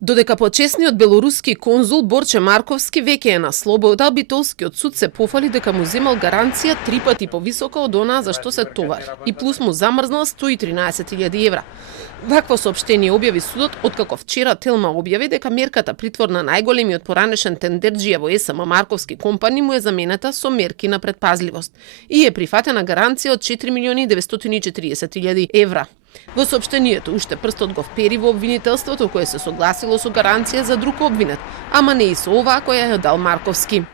Додека почесниот белоруски конзул Борче Марковски веќе е на слобода, битолскиот суд се пофали дека му земал гаранција 3 пати повисока од онаа за што се товари и плюс му замрзнал 113.000 евра. Вакво соопштение објави судот, откако вчера Телма објави дека мерката притвор на најголемиот поранешен тендерџија во СМ Марковски компани му е заменета со мерки на предпазливост и е прифатена гаранција од 4.940.000 евра. Во соопштението уште прстот го впери во обвинителството кое се согласило со гаранција за друг обвинет, ама не и со оваа која ја дал Марковски.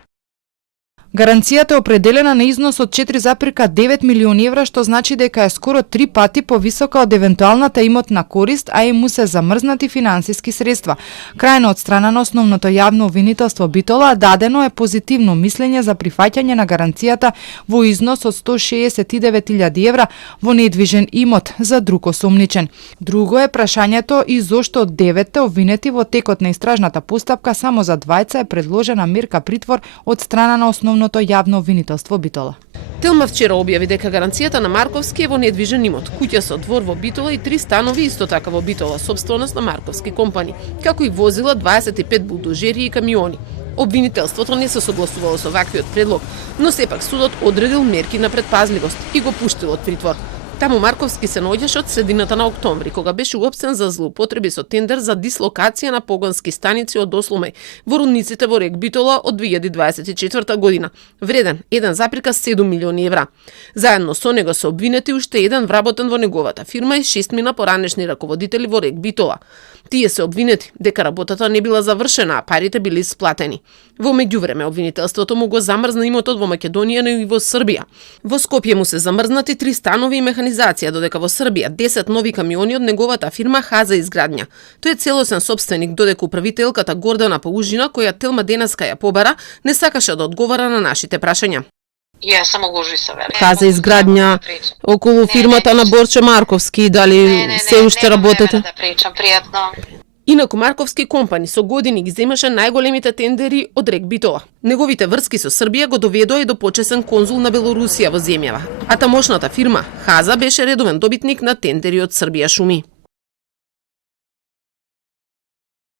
Гаранцијата е определена на износ од 4,9 милиони евра, што значи дека е скоро 3 пати повисока од евентуалната имотна корист, а и му се замрзнати финансиски средства. Крајно од страна на основното јавно обвинителство Битола дадено е позитивно мислење за прифаќање на гаранцијата во износ од 169.000 евра во недвижен имот за друг осумничен. Друго е прашањето и зошто од 9 обвинети во текот на истражната постапка само за двајца е предложена мерка притвор од страна на основното јавно обвинителство Битола. Телма вчера објави дека гаранцијата на Марковски е во недвижен имот, куќа со двор во Битола и 3 станови исто така во Битола, сопственост на Марковски компани, како и возила 25 булдожери и камиони. Обвинителството не се согласувало со ваквиот предлог, но сепак судот одредил мерки на предпазливост и го пуштил од притвор. Таму Марковски се наоѓаше од средината на октомври, кога беше уопсен за злоупотреби со тендер за дислокација на погонски станици од Осломеј во рудниците во рек Битола од 2024 година, вреден 1,7 милиони евра. Заедно со него се обвинети уште еден вработен во неговата фирма и 6 поранешни раководители во рек Битола. Тие се обвинети дека работата не била завршена, а парите били исплатени. Во меѓувреме обвинителството му го замрзна имотот во Македонија, но и во Србија. Во Скопје му се замрзнати 3 станови и механизација, додека во Србија 10 нови камиони од неговата фирма Хаза изградња. Тој е целосен сопственик, додека управителката Гордана Паужина, која Телма денеска ја побара, не сакаше да одговара на нашите прашања. Ја само го жисаве. Хаза изградња околу фирмата на Борче Марковски, дали се уште работите? Не, да причам, пријатно. Инаку Марковски компани со години ги земаше најголемите тендери од рек Битола. Неговите врски со Србија го доведоа и до почесен конзул на Белорусија во земјава, а тамошната фирма Хаза беше редовен добитник на тендери од Србија шуми.